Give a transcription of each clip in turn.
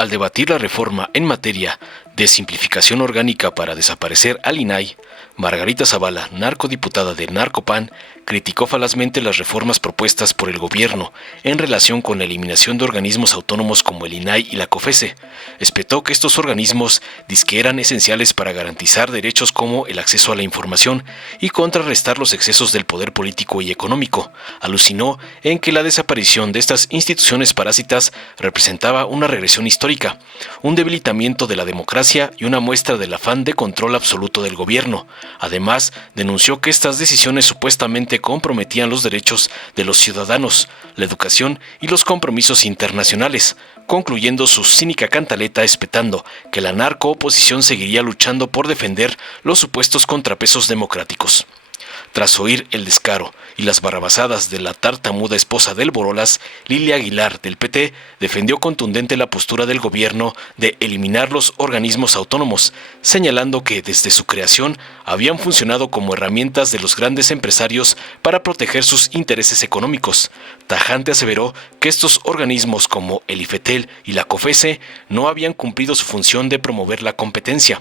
Al debatir la reforma en materia de simplificación orgánica para desaparecer al INAI, Margarita Zavala, narcodiputada de Narcopan, criticó falazmente las reformas propuestas por el gobierno en relación con la eliminación de organismos autónomos como el INAI y la COFESE. Espetó que estos organismos dizque eran esenciales para garantizar derechos como el acceso a la información y contrarrestar los excesos del poder político y económico. Alucinó en que la desaparición de estas instituciones parásitas representaba una regresión histórica, un debilitamiento de la democracia y una muestra del afán de control absoluto del gobierno. Además, denunció que estas decisiones supuestamente comprometían los derechos de los ciudadanos, la educación y los compromisos internacionales, concluyendo su cínica cantaleta espetando que la narcooposición seguiría luchando por defender los supuestos contrapesos democráticos. Tras oír el descaro y las barrabasadas de la tartamuda esposa del Borolas, Lilia Aguilar, del PT, defendió contundente la postura del gobierno de eliminar los organismos autónomos, señalando que desde su creación habían funcionado como herramientas de los grandes empresarios para proteger sus intereses económicos. Tajante aseveró que estos organismos como el IFETEL y la COFESE no habían cumplido su función de promover la competencia,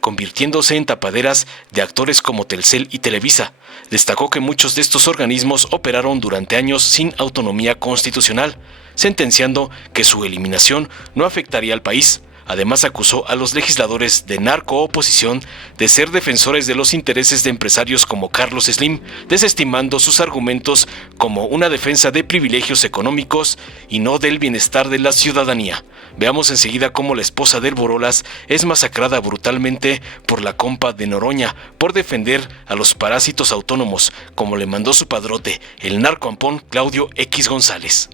convirtiéndose en tapaderas de actores como Telcel y Televisa. Destacó que muchos de estos organismos operaron durante años sin autonomía constitucional, sentenciando que su eliminación no afectaría al país. Además, acusó a los legisladores de narcooposición de ser defensores de los intereses de empresarios como Carlos Slim, desestimando sus argumentos como una defensa de privilegios económicos y no del bienestar de la ciudadanía. Veamos enseguida cómo la esposa del Borolas es masacrada brutalmente por la compa de Noroña por defender a los parásitos autónomos, como le mandó su padrote, el narcoampón Claudio X González.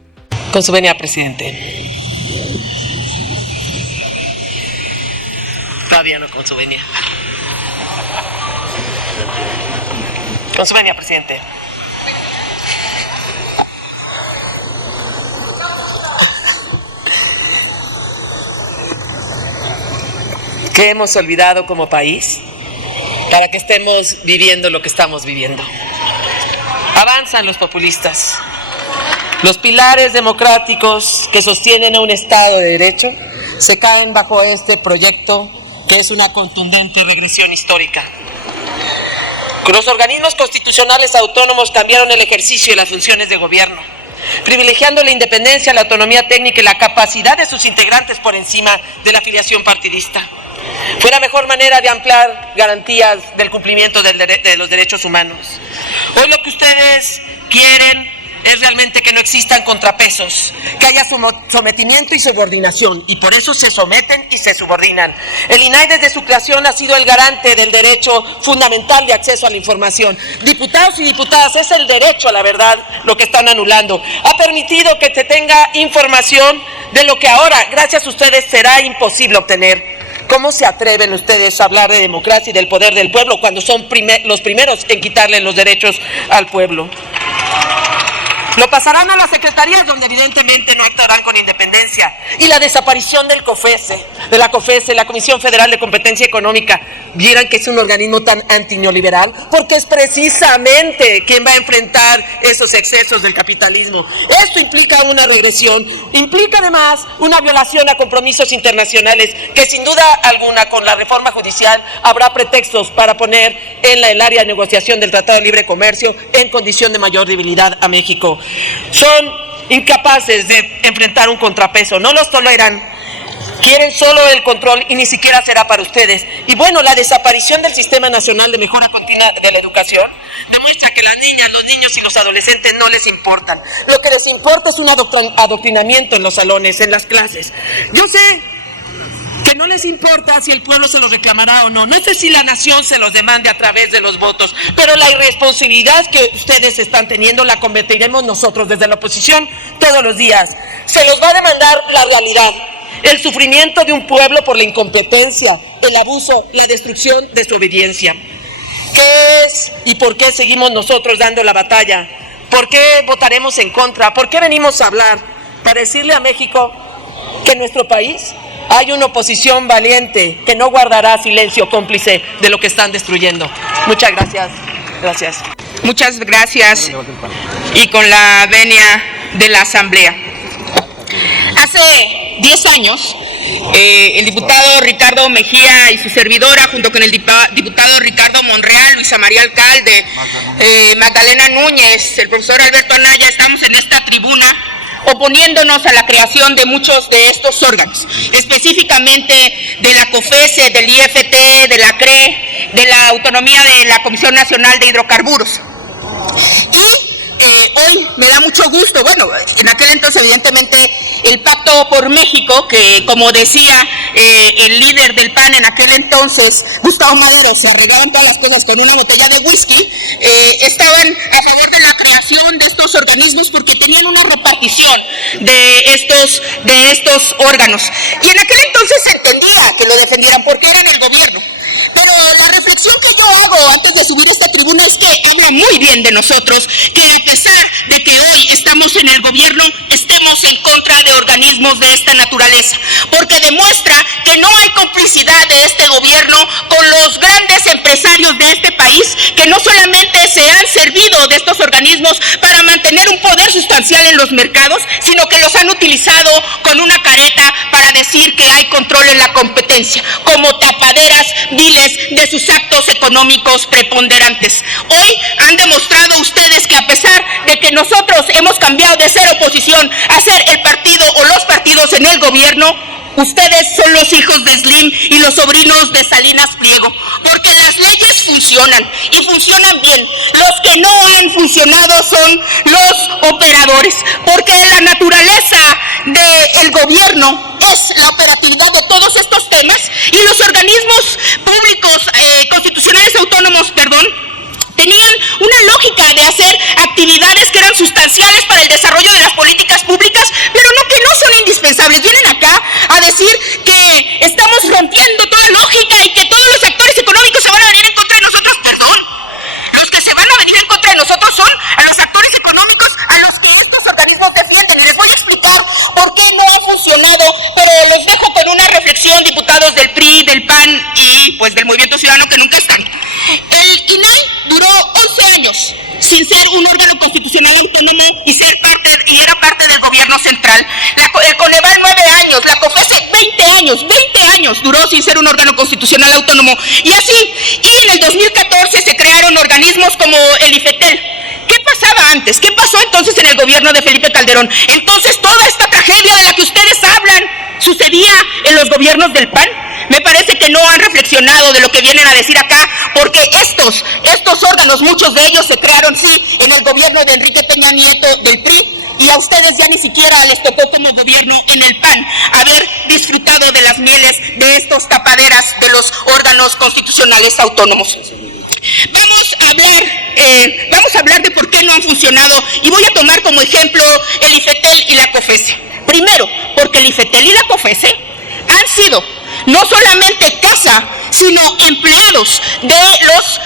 Con su venia, presidente. Todavía no, con su venia. Con su venia, presidente. ¿Qué hemos olvidado como país para que estemos viviendo lo que estamos viviendo? Avanzan los populistas. Los pilares democráticos que sostienen a un Estado de Derecho se caen bajo este proyecto que es una contundente regresión histórica. Los organismos constitucionales autónomos cambiaron el ejercicio de las funciones de gobierno, privilegiando la independencia, la autonomía técnica y la capacidad de sus integrantes por encima de la afiliación partidista. Fue la mejor manera de ampliar garantías del cumplimiento de los derechos humanos. Hoy lo que ustedes quieren es realmente que no existan contrapesos, que haya sometimiento y subordinación, y por eso se someten y se subordinan. El INAI desde su creación ha sido el garante del derecho fundamental de acceso a la información. Diputados y diputadas, es el derecho a la verdad lo que están anulando. Ha permitido que se tenga información de lo que ahora, gracias a ustedes, será imposible obtener. ¿Cómo se atreven ustedes a hablar de democracia y del poder del pueblo cuando son los primeros en quitarle los derechos al pueblo? Lo pasarán a las secretarías donde evidentemente no actuarán con independencia. Y la desaparición del COFESE, de la COFESE, la Comisión Federal de Competencia Económica, vieran que es un organismo tan antineoliberal, porque es precisamente quien va a enfrentar esos excesos del capitalismo. Esto implica una regresión, implica además una violación a compromisos internacionales que sin duda alguna con la reforma judicial habrá pretextos para poner en el área de negociación del Tratado de Libre Comercio en condición de mayor debilidad a México. Son incapaces de enfrentar un contrapeso, no los toleran, quieren solo el control y ni siquiera será para ustedes. Y bueno, la desaparición del Sistema Nacional de Mejora Continua de la Educación demuestra que las niñas, los niños y los adolescentes no les importan. Lo que les importa es un adoctrinamiento en los salones, en las clases. Yo sé que no les importa si el pueblo se los reclamará o no. No sé si la nación se los demande a través de los votos, pero la irresponsabilidad que ustedes están teniendo la combatiremos nosotros desde la oposición todos los días. Se los va a demandar la realidad, el sufrimiento de un pueblo por la incompetencia, el abuso, la destrucción de su obediencia. ¿Qué es y por qué seguimos nosotros dando la batalla? ¿Por qué votaremos en contra? ¿Por qué venimos a hablar? Para decirle a México que en nuestro país hay una oposición valiente que no guardará silencio cómplice de lo que están destruyendo. Muchas gracias. Gracias. Muchas gracias. Y con la venia de la Asamblea. Hace 10 años, el diputado Ricardo Mejía y su servidora, junto con el diputado Ricardo Monreal, Luisa María Alcalde, Magdalena Núñez, el profesor Alberto Anaya, estamos en esta tribuna oponiéndonos a la creación de muchos de estos órganos, específicamente de la COFESE, del IFT, de la CRE, de la autonomía de la Comisión Nacional de Hidrocarburos. Hoy me da mucho gusto, bueno, en aquel entonces evidentemente el Pacto por México, que como decía el líder del PAN en aquel entonces, Gustavo Madero, se arreglaban todas las cosas con una botella de whisky, estaban a favor de la creación de estos organismos porque tenían una repartición de estos órganos. Y en aquel entonces se entendía que lo defendieran porque eran el gobierno. Pero la reflexión que yo hago antes de subir a esta tribuna es que habla muy bien de nosotros, que a pesar de que hoy estamos en el gobierno, estemos en contra de organismos de esta naturaleza, porque demuestra que no hay complicidad de este gobierno con los grandes empresarios de este país, que no solamente se han servido de estos organismos para mantener un poder sustancial en los mercados, sino que los han utilizado con una careta para decir que hay control en la competencia, como tapaderas viles de sus actos económicos preponderantes. Hoy han demostrado ustedes que a pesar de que nosotros hemos cambiado de ser oposición a ser el partido o los partidos en el gobierno, ustedes son los hijos de Slim y los sobrinos de Salinas Pliego, porque las leyes funcionan y funcionan bien. Los que no han funcionado son los operadores, porque la naturaleza del gobierno es la operatividad de todos estos temas y los organismos públicos constitucionales autónomos, tenían una lógica de hacer actividades que eran sustanciales para el desarrollo de las políticas públicas, pero no que no son indispensables. Vienen acá a decir que estamos rompiendo toda lógica y que todos los actores económicos se van a venir en contra de nosotros. Perdón, los que se van a venir en contra de nosotros son a los actores económicos a los que estos organismos defienden. Y les voy a explicar por qué no ha funcionado, pero los dejo con una reflexión, diputados del PRI, del PAN y pues del Movimiento Ciudadano que nunca están. El INAI duró 11 años sin ser un órgano constitucional autónomo y era parte del gobierno central. El Coneval 9 años, la COFESE 20 años duró sin ser un órgano constitucional autónomo. Y así, y en el 2014 se crearon organismos como el IFETEL. ¿Qué pasaba antes? ¿Qué pasó entonces en el gobierno de Felipe Calderón? Entonces toda esta tragedia de la que ustedes hablan sucedía en los gobiernos del PAN. Me parece que no han reflexionado de lo que vienen a decir acá, porque estos órganos, muchos de ellos se crearon, sí, en el gobierno de Enrique Peña Nieto del PRI, y a ustedes ya ni siquiera les tocó como gobierno en el PAN haber disfrutado de las mieles de estos tapaderas de los órganos constitucionales autónomos. Vamos a hablar de por qué no han funcionado y voy a tomar como ejemplo el IFETEL y la COFESE. Primero, porque el IFETEL y la COFESE han sido no solamente casa, sino empleados de los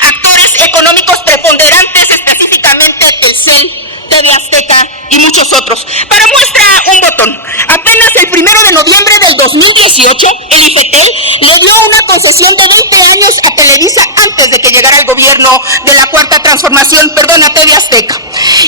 actores económicos preponderantes, específicamente Telcel, TV Azteca y muchos otros. Para muestra un botón, apenas el 1 de noviembre del 2018, el IFETEL le dio una concesión de 20 años a Televisa antes de que llegara el gobierno de la Cuarta Transformación, a TV Azteca.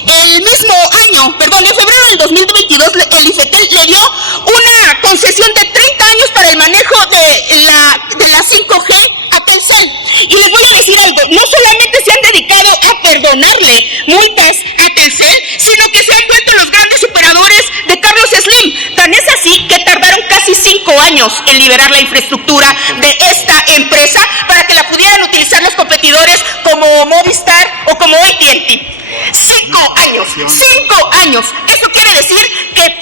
El mismo año, en febrero del 2022, el IFETEL le dio una concesión de 30 años para el manejo de la 5G a Telcel. Y les voy a decir algo, no solamente se han dedicado a perdonarle multas a Telcel, sino que se han vuelto los grandes operadores de Carlos Slim. Tan es así que tardaron casi 5 años en liberar la infraestructura de esta empresa para que la pudieran utilizar los competidores como Movistar o como AT&T. 5 años. Eso quiere decir que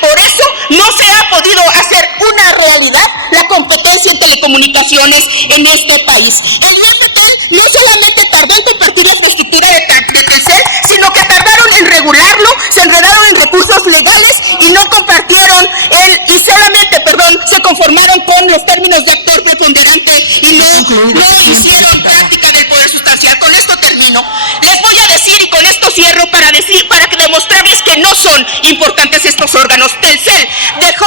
por eso no se ha podido hacer una realidad la competencia en telecomunicaciones en este país. El IFT no solamente tardó en compartir la infraestructura de Telcel, sino que tardaron en regularlo, se enredaron en recursos legales y no compartieron y solamente, se conformaron con los términos de actor preponderante y no hicieron práctica del poder sustancial. Con esto termino. Les voy a decir, y con esto cierro, para que demostrarles que no son importantes estos órganos. Telcel dejó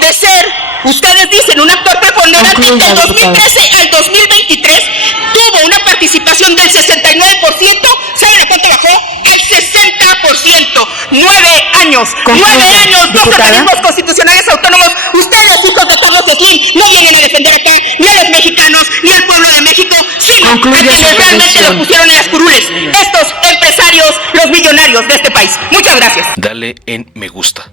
de ser, ustedes dicen, un actor preponderante. Del 2013 al 2023 tuvo una participación del 69%. ¿Saben a cuánto bajó? Al 60%. 100%. 9 años. 9 años, dos organismos constitucionales autónomos. Ustedes, hijos de Carlos Slim, no vienen a defender acá ni a los mexicanos, ni al pueblo de México, sino a quienes realmente lo pusieron en las curules. Estos empresarios, los millonarios de este país. Muchas gracias. Dale en me gusta,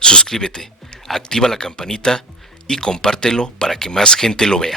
suscríbete, activa la campanita y compártelo para que más gente lo vea.